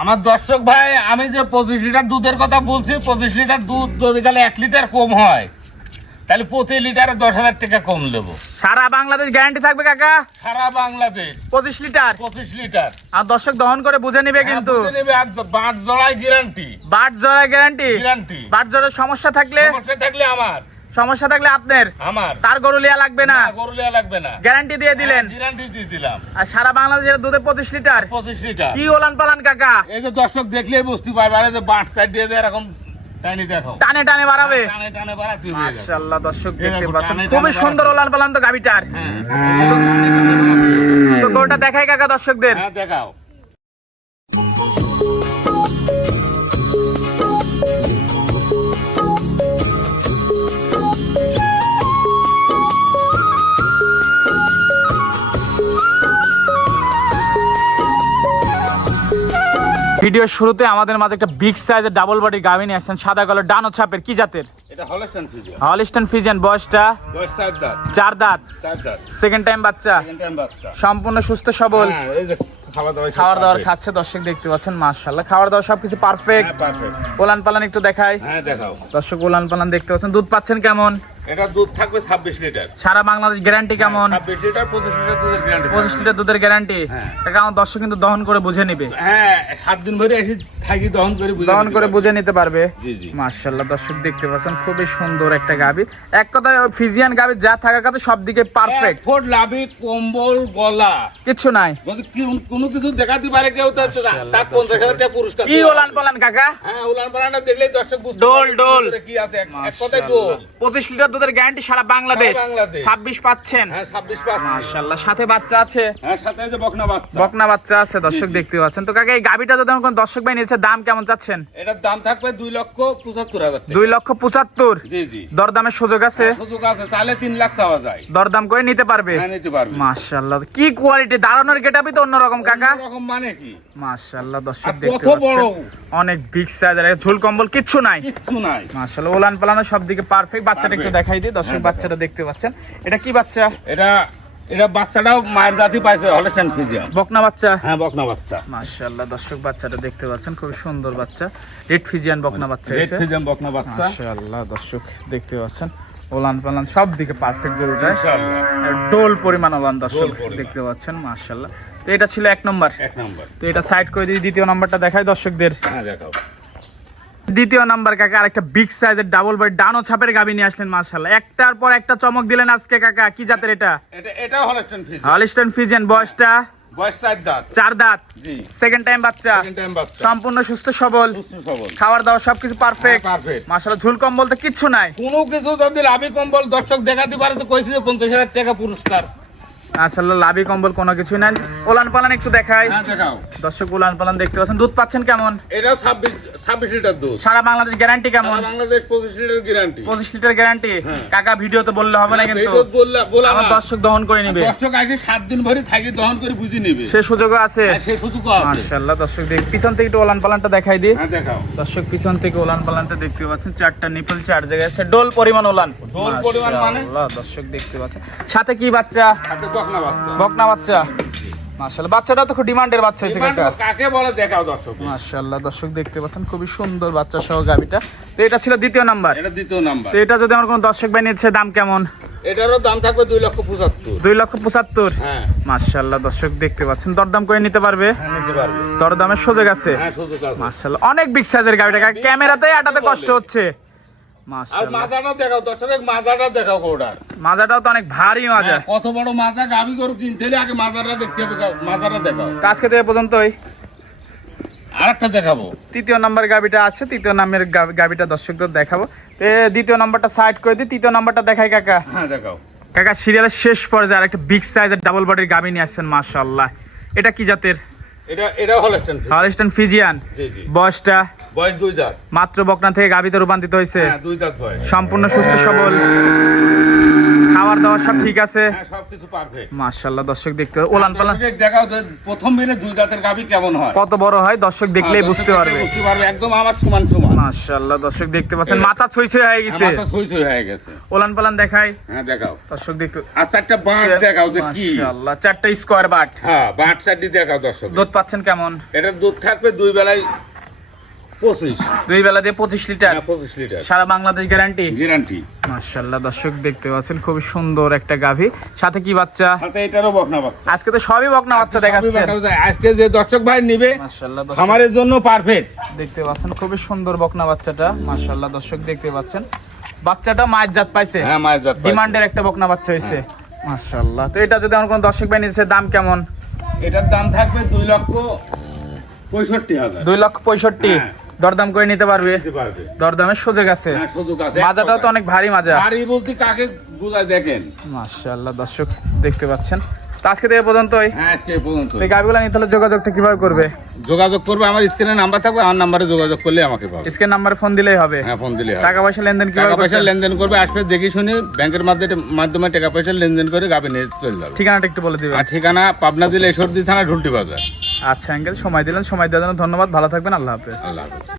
আমার দর্শক ভাই আমি যে পঁচিশ লিটার দুধের কথা বলছি পঁচিশ লিটার দুধ যদি গেলে এক লিটার কম হয় তাহলে প্রতি লিটারে দশ হাজার টাকা কম নেব। সারা বাংলাদেশ গ্যারান্টি থাকবে কাকা? সারা বাংলাদেশ। পঁচিশ লিটার? পঁচিশ লিটার। আর দর্শক দহন করে বুঝে নিবে কিন্তু হ্যাঁ, আর বাঁট জড়াই গ্যারান্টি বাট জোড়া গ্যারান্টি গ্যারান্টি বাট জোড়ার সমস্যা থাকলে? সমস্যা থাকলে আমার। সমস্যা থাকলে আপনার? আমার। তার গরু লিয়া লাগবে না। গরু লিয়া লাগবে না। গ্যারান্টি দিয়ে দিলেন। গ্যারান্টি দিয়ে দিলাম। আর সারা বাংলাদেশের দুধে পঁচিশ লিটার? পঁচিশ লিটার। কি ওলান পালান কাকা? এই যে দর্শক দেখলেই বুঝতে পারবে আরে যে বাঁট সাইড দিয়ে যে এরকম টানি টানে টানে বাড়াবে। টানে টানে বাড়াচ্ছি মাশাআল্লাহ দর্শক দেখতে পাচ্ছেন। খুবই সুন্দর ওলান পালান তো গাবিটার হ্যাঁ তো গরুটা দেখাই কাকা দর্শকদের। হ্যাঁ দেখাও। ভিডিওর শুরুতে আমাদের মাঝে একটা বিগ সাইজের ডাবল বডি গাভি নিয়ে আসছেন সাদা কালো ডানো ছাপের কি জাতের? হলিস্টন ফিজিয়ান বয়সটা? বয়স চার দাঁত। সেকেন্ড টাইম বাচ্চা? সেকেন্ড টাইম বাচ্চা। সম্পূর্ণ সুস্থ সবল? হ্যাঁ খাবার দাবার খাচ্ছে দর্শক দেখতে পাচ্ছেন মাশাল্লাহ খাবার দাবার সবকিছু পারফেক্ট ওলান পালান একটু দেখাই। হ্যাঁ দেখাও। দর্শক ওলান পালান দেখতে পাচ্ছেন। দুধ পাচ্ছেন কেমন? এটা দুধ থাকবে ছাব্বিশ লিটার। সারা বাংলাদেশ গ্যারান্টি কেমন? ছাব্বিশ লিটার পঁচিশ লিটার দুধের গ্যারান্টি পঁচিশ লিটার দুধের গ্যারান্টি। এটা আমার দর্শক কিন্তু দহন করে বুঝে নিবে। হ্যাঁ সাত দিন ধরে এসে থাকি দহন করে বুঝে দহন নিতে করে পারবে। বুঝে নিতে পারবে? মার্শাল্লাহ দর্শক দেখতে পাচ্ছেন খুবই সুন্দর একটা গাবি এক কথায় ফিজিয়ান গাবি যা থাকার কথা সব দিকে পারফেক্ট লাভি কম্বল গলা। কিচ্ছু নাই। যদি কোনো কিছু দেখাতে পারে কেউ তার পঞ্চাশ হাজার টাকা পুরস্কার। কি ওলান পালান কাকা? হ্যাঁ পালানটা দেখলেই দর্শক বুঝতে ডোল, ডোল। কি আছে। এক- কথায় ডোল পঁচিশ লিটার দুধের গ্যারান্টি সারা বাংলাদেশ। ছাব্বিশ পাচ্ছেন। হ্যাঁ ছাব্বিশ পাঁচ মার্শাল্লাহ সাথে বাচ্চা আছে? হ্যাঁ সাথে বকনা বাচ্চা। বকনা বাচ্চা আছে দর্শক দেখতে পাচ্ছেন। তো কাকা এই গাবিটা যদি আমার কোনো দর্শক ভাই নিয়েছে দাম কেমন চাচ্ছেন? এটার দাম থাকবে দুই লক্ষ পঁচাত্তর হাজার দুই লক্ষ পঁচাত্তর? জি জি। দরদামের সুযোগ আছে? সুযোগ আছে তিন লাখ চাওয়া যায়। দরদাম করে নিতে পারবে? হ্যাঁ নিতে পারবে। মাশাল্লাহ কি কোয়ালিটি দাঁড়ানোর গেটাবি তো অন্যরকম কাকা। রকম মানে কি? মাশাল্লাহ দর্শক দেখতে কত বড়? অনেক বিগ সাইজের ঝুল কম্বল কিচ্ছু নাই। কিচ্ছু নাই। ওলান পালানো সব দিকে পারফেক্ট বাচ্চাটা একটু দেখাই দিই দর্শক হ্যাঁ, বাচ্চাটা দেখতে পাচ্ছেন। এটা কি বাচ্চা? এটা এটা বাচ্চাটাও মায়ের জাতি পাইছে হলস্টাইন ফিজিয়াম বকনা বাচ্চা? হ্যাঁ বকনা বাচ্চা। মাশাল্লাহ দর্শক বাচ্চাটা দেখতে পাচ্ছেন খুব সুন্দর বাচ্চা। রেড ফিজিয়ান বকনা বাচ্চা রেড ফিজিয়াম বকনা বাচ্চা। মাশাল্লাহ দর্শক দেখতে পাচ্ছেন ওলান পালান সব দিকে পারফেক্ট গরুটা। ইনশাআল্লাহ। ডোল পরিমাণ ওলান দর্শক দেখতে পাচ্ছেন মাশাল্লাহ তো এটা ছিল এক নম্বর। এক নম্বর। তো এটা সাইড করে দিই দ্বিতীয় নাম্বারটা দেখাই দর্শকদের। হ্যাঁ দেখাও। দ্বিতীয় নাম্বার কাকা আরেকটা বিগ সাইজের ডাবল বাই ডানো ছাপের গাবি নিয়ে আসলেন মাশাল্লাহ একটার পর একটা চমক দিলেন আজকে কাকা কি জাতের এটা? এটা এটাও হলস্টাইন ফিজিয়াম হলিস্টন ফিজেন বয়সটা? বয়স চার দাঁত। চার দাঁত। জি। সেকেন্ড টাইম বাচ্চা। সেকেন্ড টাইম বাচ্চা। সম্পূর্ণ সুস্থ সবল। সুস্থ সবল। খাবার দাওয়া সবকিছু পারফেক্ট হ্যাঁ, perfect। মাশাল্লাহ ঝুল কম বলতে কিচ্ছু নাই। কোনো কিছু যদি লাভি কম্বল দর্শক দেখাতে পারে তো কইছি যে পঞ্চাশ হাজার টাকা পুরস্কার। মাশাল্লাহ লাভি কম্বল কোনো কিছুই নাই। ওলান পালান একটু দেখাই। হ্যাঁ দর্শক ওলান পালান দেখতে পাচ্ছেন। দুধ পাচ্ছেন কেমন? এটাও ছাব্বিশ ছাব্বিশ লিটার দুধ। সারা বাংলাদেশ গ্যারান্টি কেমন? বাংলাদেশ পঁচিশ লিটার গ্যারান্টি পঁচিশ লিটার গ্যারান্টি হ্যাঁ। কাকা ভিডিওতে বললে হবে না কিন্তু। বললা দর্শক দহন করে নিবে। দর্শক আসে সাত দিন ভরে থাকি দহন করে বুঝে নিবে। সে সুযোগও আছে। হ্যাঁ, সে সুযোগ আছে। মাশাআল্লাহ দর্শক দেখ পিছন থেকে একটু ওলান পালানটা দেখাই হ্যাঁ দেখাও। দর্শক পিছন থেকে ওলান পালানটা দেখতে পাচ্ছেন। চারটা নিপল চার জায়গায় আছে। ডোল পরিমাণ ওলান ডোল পরিমাণ মানে? দর্শক দেখতে পাচ্ছেন। সাথে কি বাচ্চা? বকনা বাচ্চা। বকনা বাচ্চা? মাশাআল্লাহ বাচ্চাটা তো খুব ডিমান্ডের বাচ্চা হয়েছে কাকা কাকে বলে দেখাও দর্শক। মাশাআল্লাহ দর্শক দেখতে পাচ্ছেন খুবই সুন্দর বাচ্চা সহ গাবিটা তো এটা ছিল দ্বিতীয় নাম্বার। এটা দ্বিতীয় নাম্বার। তো এটা যদি আমার কোনো দর্শক ভাই নিচ্ছে দাম কেমন? এটারও দাম থাকবে দুই লক্ষ পঁচাত্তর। দুই লক্ষ পঁচাত্তর? হ্যাঁ। মাশাআল্লাহ দর্শক দেখতে পাচ্ছেন দরদাম করে নিতে পারবে? হ্যাঁ নিতে পারবে। দরদামের সুযোগ আছে? হ্যাঁ সুযোগ আছে। মাশাআল্লাহ অনেক বিগ সাইজের গাবিটা ক্যামেরাতে আটাতে কষ্ট হচ্ছে। আর মাজাটা দেখাও দর্শক মাজাটা দেখাও কোটার মাজাটাও তো অনেক ভারী মাজা হ্যাঁ, কত বড় মাজা গাবি গরু কিনতে হলে আগে মাজাটা দেখতে হবে মাজাটা দেখাও। আজকে তো এ পর্যন্তই। আরেকটা দেখাবো। তৃতীয় নাম্বার গাবিটা আছে তৃতীয় নামের গাবিটা দর্শকদের দেখাবো। তো দ্বিতীয় নাম্বারটা সাইড করে দিই তৃতীয় নাম্বারটা দেখাই কাকা। হ্যাঁ দেখাও। কাকা সিরিয়ালের শেষ পর্যায়ে আর একটা বিগ সাইজের ডাবল বডির গাবি নিয়ে আসছেন মাশাআল্লাহ। এটা কি জাতের? এটা এটাও হলস্টেন হলিস্টন ফিজিয়ান জি জি। বয়সটা? বয়স দুই দাঁত। মাত্র বকনা থেকে গাবিতে রূপান্তরিত হয়েছে। হ্যাঁ দুই দাঁত বয়স। সম্পূর্ণ সুস্থ সবল। খাবার দাবার সব ঠিক আছে? হ্যাঁ সবকিছু পারফেক্ট মাশাল্লাহ দর্শক দেখতে ওলান পালান। দেখাও প্রথম দিনে দুই দাঁতের গাভি কেমন হয়? কত বড় হয় দর্শক দেখলেই বুঝতে পারবে। বুঝতে পারবে একদম আমার সমান সমান। মাশাল্লাহ দর্শক দেখতে পাচ্ছেন মাথা ছুঁই ছুঁই হয়ে গেছে। হয়ে ওলান পালান দেখাই। হ্যাঁ দেখাও। দর্শক দেখতে আচ্ছা একটা বাঁট দেখাও যে কি। মাশাল্লাহ চারটা স্কোয়ার বাট। হ্যাঁ বাঁট দেখাও দর্শক। দুধ পাচ্ছেন কেমন? এটা দুধ থাকবে দুই বেলায় পঁচিশ। দুই বেলা দিয়ে পঁচিশ লিটার? হ্যাঁ পঁচিশ লিটার। সারা বাংলাদেশ গ্যারান্টি গ্যারান্টি মাশাল্লাহ দর্শক দেখতে পাচ্ছেন খুবই সুন্দর একটা গাভী। সাথে কি বাচ্চা? সাথে এটারও বকনা বাচ্চা। আজকে তো সবই বকনা বাচ্চা দেখাচ্ছেন। আজকে যে দর্শক ভাই নিবে মাশাল্লাহ খামারের জন্য পারফেক্ট দেখতে পাচ্ছেন খুবই সুন্দর বকনা বাচ্চাটা। দর্শক দেখতে পাচ্ছেন। বাচ্চাটা মায়ের জাত পাইছে? হ্যাঁ মায়ের জাত ডিমান্ডের একটা বকনা বাচ্চা হয়েছে মাশাল্লাহ তো এটা যদি আমার কোনো দর্শক ভাই নিচ্ছে দাম কেমন? এটার দাম থাকবে দুই লক্ষ পঁয়ষট্টি হাজার। দুই লক্ষ পঁয়ষট্টি। হ্যাঁ। দরদাম করে নিতে পারবে। দরদামের সুযোগ আছে। হ্যাঁ মাজাটাও তো অনেক ভারী মাজা। বাড়ি বলতে কাকে বুঝায় দেখেন? মাশাল্লাহ দর্শক দেখতে পাচ্ছেন। তো আজকে থেকে পর্যন্তই। হ্যাঁ আজকে পর্যন্ত এই গাভিগুলো নিতে হলে যোগাযোগটা কীভাবে করবে? যোগাযোগ করবে আমার স্ক্রিনে নাম্বার থাকবে আমার নাম্বারে যোগাযোগ করলে আমাকে পাবে। স্ক্রিন নাম্বারে ফোন দিলেই হবে। হ্যাঁ ফোন দিলে হবে। টাকা পয়সা লেনদেন টাকা পয়সা লেনদেন করবে আসবে দেখি শুনি ব্যাংকের মাধ্যমে মাধ্যমে টাকা পয়সা লেনদেন করে গাবে নিয়ে চলে যাবে। ঠিকানাটা একটু বলে দিবেন। আর ঠিকানা পাবনা জেলা ঈশ্বরদী থানা ঢুলটি বাজার। আচ্ছা অ্যাঙ্গেল সময় দিলেন সময় দেওয়ার জন্য ধন্যবাদ। ভালো থাকবেন আল্লাহ হাফেজ। আল্লাহ হাফেজ।